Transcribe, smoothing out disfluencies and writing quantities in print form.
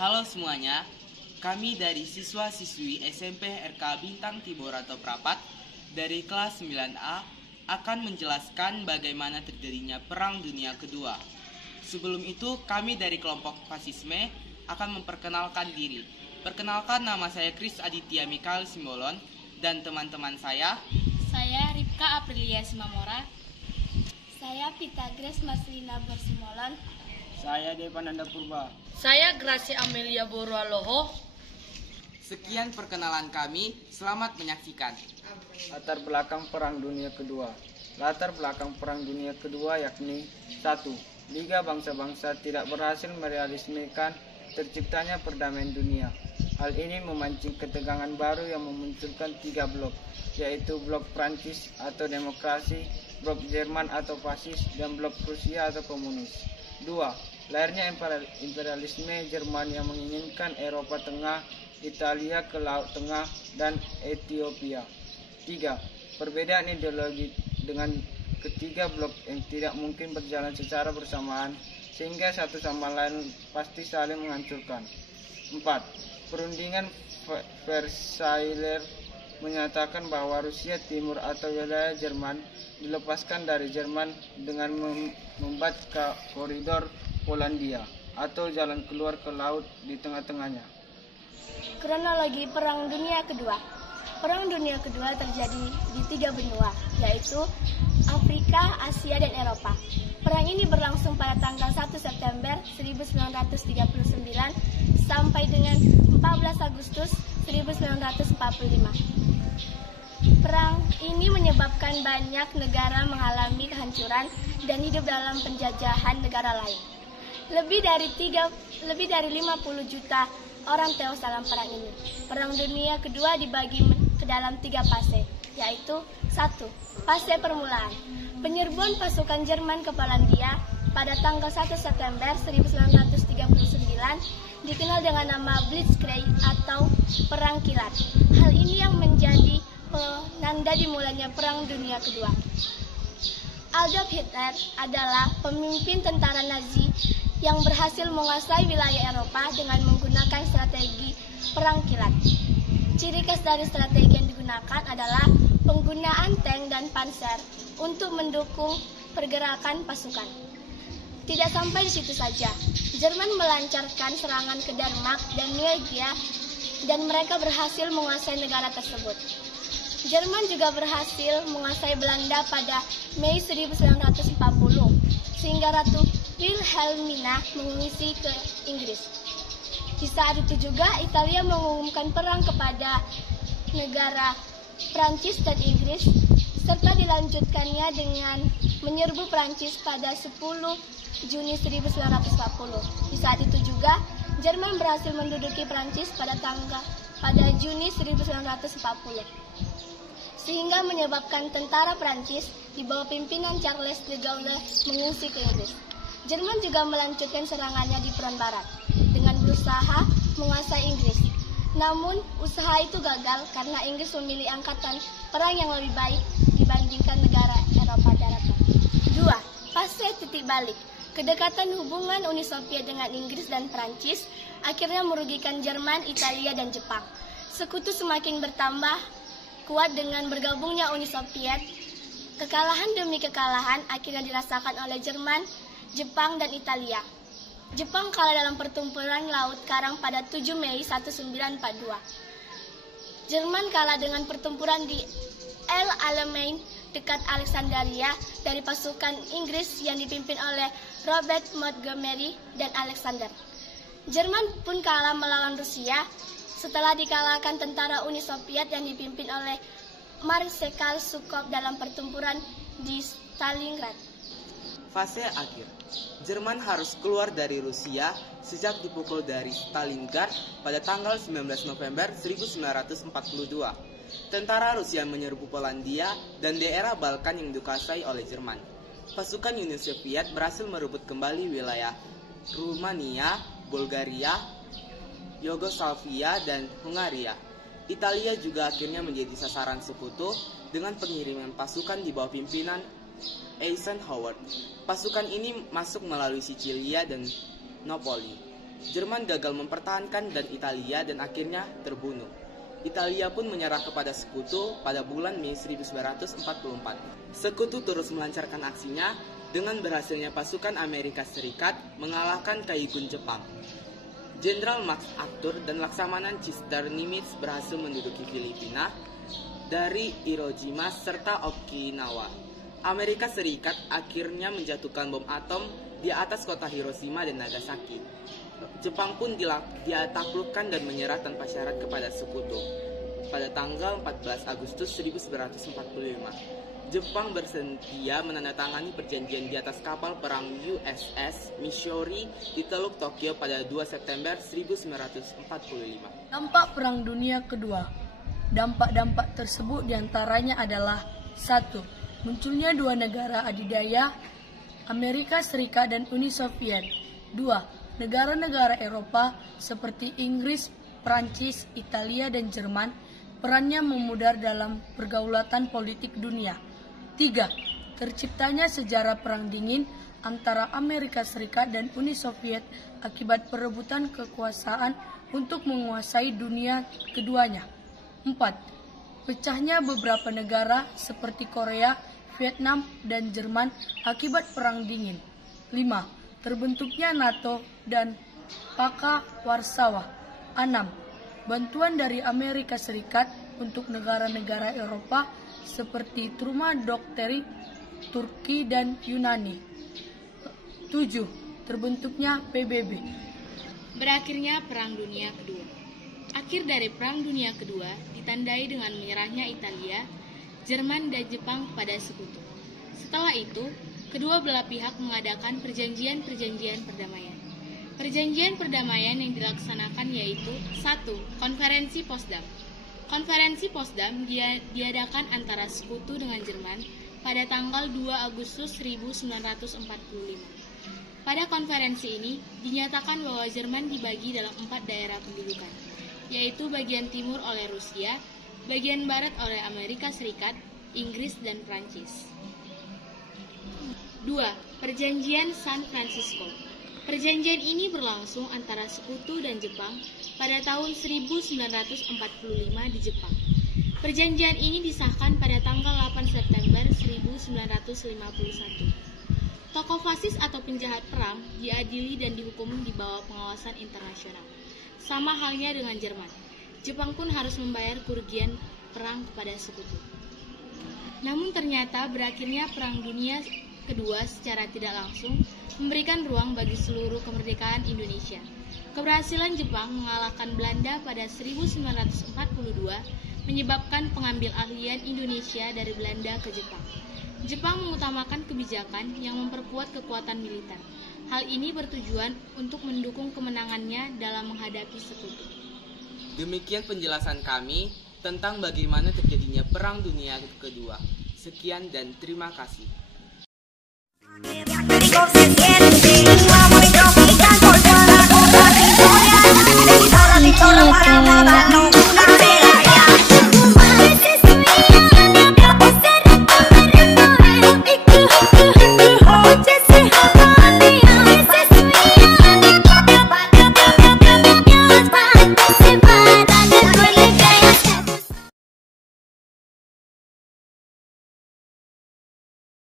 Halo semuanya, kami dari siswa-siswi SMP RK Bintang Timur atau Prapat dari kelas 9A akan menjelaskan bagaimana terjadinya Perang Dunia Kedua. Sebelum itu, kami dari kelompok Fasisme akan memperkenalkan diri. Perkenalkan, nama saya Kris Aditya Mikael Simbolon dan teman-teman saya. Saya Ripka Aprilia Simamora. Saya Pita Grace Marcelina Bersimolon. Saya Devananda Purba. Saya Grasi Amelia Borualoho. Sekian perkenalan kami, selamat menyaksikan. Latar belakang Perang Dunia Kedua. Latar belakang Perang Dunia Kedua yakni 1. Liga Bangsa-Bangsa tidak berhasil merealisasikan terciptanya perdamaian dunia. Hal ini memancing ketegangan baru yang memunculkan 3 blok, yaitu blok Prancis atau demokrasi, blok Jerman atau fasis, dan blok Prusia atau komunis. 2. Lahirnya imperialisme Jerman yang menginginkan Eropa Tengah, Italia ke Laut Tengah, dan Ethiopia. 3. Perbedaan ideologi dengan ketiga blok yang tidak mungkin berjalan secara bersamaan, sehingga satu sama lain pasti saling menghancurkan. 4. Perundingan Versailles menyatakan bahwa Rusia Timur atau wilayah Jerman dilepaskan dari Jerman dengan membuat koridor Polandia atau jalan keluar ke laut di tengah-tengahnya. Kronologi Perang Dunia Kedua. Perang Dunia Kedua terjadi di 3 benua, yaitu Afrika, Asia, dan Eropa. Perang ini berlangsung pada tanggal 1 September 1939 sampai dengan 14 Agustus 1945. Perang ini menyebabkan banyak negara mengalami kehancuran dan hidup dalam penjajahan negara lain. Lebih dari 50 juta orang tewas dalam perang ini. Perang Dunia Kedua dibagi ke dalam 3 fase, yaitu 1. Fase permulaan. Penyerbuan pasukan Jerman ke Polandia pada tanggal 1 September 1939 dikenal dengan nama Blitzkrieg atau Perang Kilat. Hal ini yang menjadi penanda dimulainya Perang Dunia Kedua. Adolf Hitler adalah pemimpin tentara Nazi yang berhasil menguasai wilayah Eropa dengan menggunakan strategi perang kilat. Ciri khas dari strategi yang digunakan adalah penggunaan tank dan panser untuk mendukung pergerakan pasukan. Tidak sampai di situ saja, Jerman melancarkan serangan ke Denmark dan Norwegia dan mereka berhasil menguasai negara tersebut. Jerman juga berhasil menguasai Belanda pada Mei 1940, sehingga Ratu Wilhelmina mengungsi ke Inggris. Di saat itu juga Italia mengumumkan perang kepada negara Prancis dan Inggris, serta dilanjutkannya dengan menyerbu Prancis pada 10 Juni 1940. Di saat itu juga Jerman berhasil menduduki Prancis pada Juni 1940. Sehingga menyebabkan tentara Prancis di bawah pimpinan Charles de Gaulle mengungsi ke Inggris. Jerman juga melanjutkan serangannya di Front Barat dengan berusaha menguasai Inggris. Namun, usaha itu gagal karena Inggris memilih angkatan perang yang lebih baik dibandingkan negara Eropa daratan. 2. Fase titik balik. Kedekatan hubungan Uni Soviet dengan Inggris dan Prancis akhirnya merugikan Jerman, Italia, dan Jepang. Sekutu semakin bertambah kuat dengan bergabungnya Uni Soviet. Kekalahan demi kekalahan akhirnya dirasakan oleh Jerman, Jepang, dan Italia. Jepang kalah dalam pertempuran Laut Karang pada 7 Mei 1942. Jerman kalah dengan pertempuran di El Alamein dekat Alexandria dari pasukan Inggris yang dipimpin oleh Robert Montgomery dan Alexander. Jerman pun kalah melawan Rusia setelah dikalahkan tentara Uni Soviet yang dipimpin oleh Marshal Zhukov dalam pertempuran di Stalingrad. Fase akhir. Jerman harus keluar dari Rusia sejak dipukul dari Stalingrad pada tanggal 19 November 1942. Tentara Rusia menyerbu Polandia dan daerah Balkan yang dikuasai oleh Jerman. Pasukan Uni Soviet berhasil merebut kembali wilayah Rumania, Bulgaria, Yugoslavia, dan Hungaria. Italia juga akhirnya menjadi sasaran sekutu dengan pengiriman pasukan di bawah pimpinan Eisenhower. Pasukan ini masuk melalui Sicilia dan Napoli. Jerman gagal mempertahankan dan Italia dan akhirnya terbunuh. Italia pun menyerah kepada Sekutu pada bulan Mei 1944. Sekutu terus melancarkan aksinya dengan berhasilnya pasukan Amerika Serikat mengalahkan Kaigun Jepang. Jenderal Max Arthur dan Laksamana Chester Nimitz berhasil menduduki Filipina dari Iwo Jima serta Okinawa. Amerika Serikat akhirnya menjatuhkan bom atom di atas kota Hiroshima dan Nagasaki. Jepang pun ditaklukkan dan menyerah tanpa syarat kepada Sekutu. Pada tanggal 14 Agustus 1945, Jepang bersedia menandatangani perjanjian di atas kapal perang USS Missouri di Teluk Tokyo pada 2 September 1945. Dampak Perang Dunia Kedua. Dampak-dampak tersebut diantaranya adalah 1. Munculnya dua negara adidaya, Amerika Serikat dan Uni Soviet. 2. Negara-negara Eropa seperti Inggris, Prancis, Italia, dan Jerman perannya memudar dalam pergaulatan politik dunia. 3. Terciptanya sejarah perang dingin antara Amerika Serikat dan Uni Soviet akibat perebutan kekuasaan untuk menguasai dunia keduanya. 4. Pecahnya beberapa negara seperti Korea, Vietnam, dan Jerman akibat perang dingin. 5. Terbentuknya NATO dan Paka Warsawa. 6. Bantuan dari Amerika Serikat untuk negara-negara Eropa seperti Truma Doktrin, Turki, dan Yunani. 7. Terbentuknya PBB. Berakhirnya Perang Dunia Kedua. Akhir dari Perang Dunia Kedua ditandai dengan menyerahnya Italia, Jerman, dan Jepang pada Sekutu. Setelah itu, kedua belah pihak mengadakan perjanjian-perjanjian perdamaian. Perjanjian perdamaian yang dilaksanakan yaitu 1. Konferensi Potsdam. Konferensi Potsdam diadakan antara Sekutu dengan Jerman pada tanggal 2 Agustus 1945. Pada konferensi ini dinyatakan bahwa Jerman dibagi dalam 4 daerah pendudukan, yaitu bagian timur oleh Rusia, bagian barat oleh Amerika Serikat, Inggris, dan Prancis. 2. Perjanjian San Francisco. Perjanjian ini berlangsung antara Sekutu dan Jepang pada tahun 1945 di Jepang. Perjanjian ini disahkan pada tanggal 8 September 1951. Tokoh fasis atau penjahat perang diadili dan dihukum di bawah pengawasan internasional. Sama halnya dengan Jerman. Jepang pun harus membayar kerugian perang kepada Sekutu. Namun ternyata berakhirnya Perang Dunia Kedua secara tidak langsung memberikan ruang bagi seluruh kemerdekaan Indonesia. Keberhasilan Jepang mengalahkan Belanda pada 1942 menyebabkan pengambil alihan Indonesia dari Belanda ke Jepang. Jepang mengutamakan kebijakan yang memperkuat kekuatan militer. Hal ini bertujuan untuk mendukung kemenangannya dalam menghadapi Sekutu. Demikian penjelasan kami tentang bagaimana terjadinya Perang Dunia Kedua. Sekian dan terima kasih. La victoria, la victoria,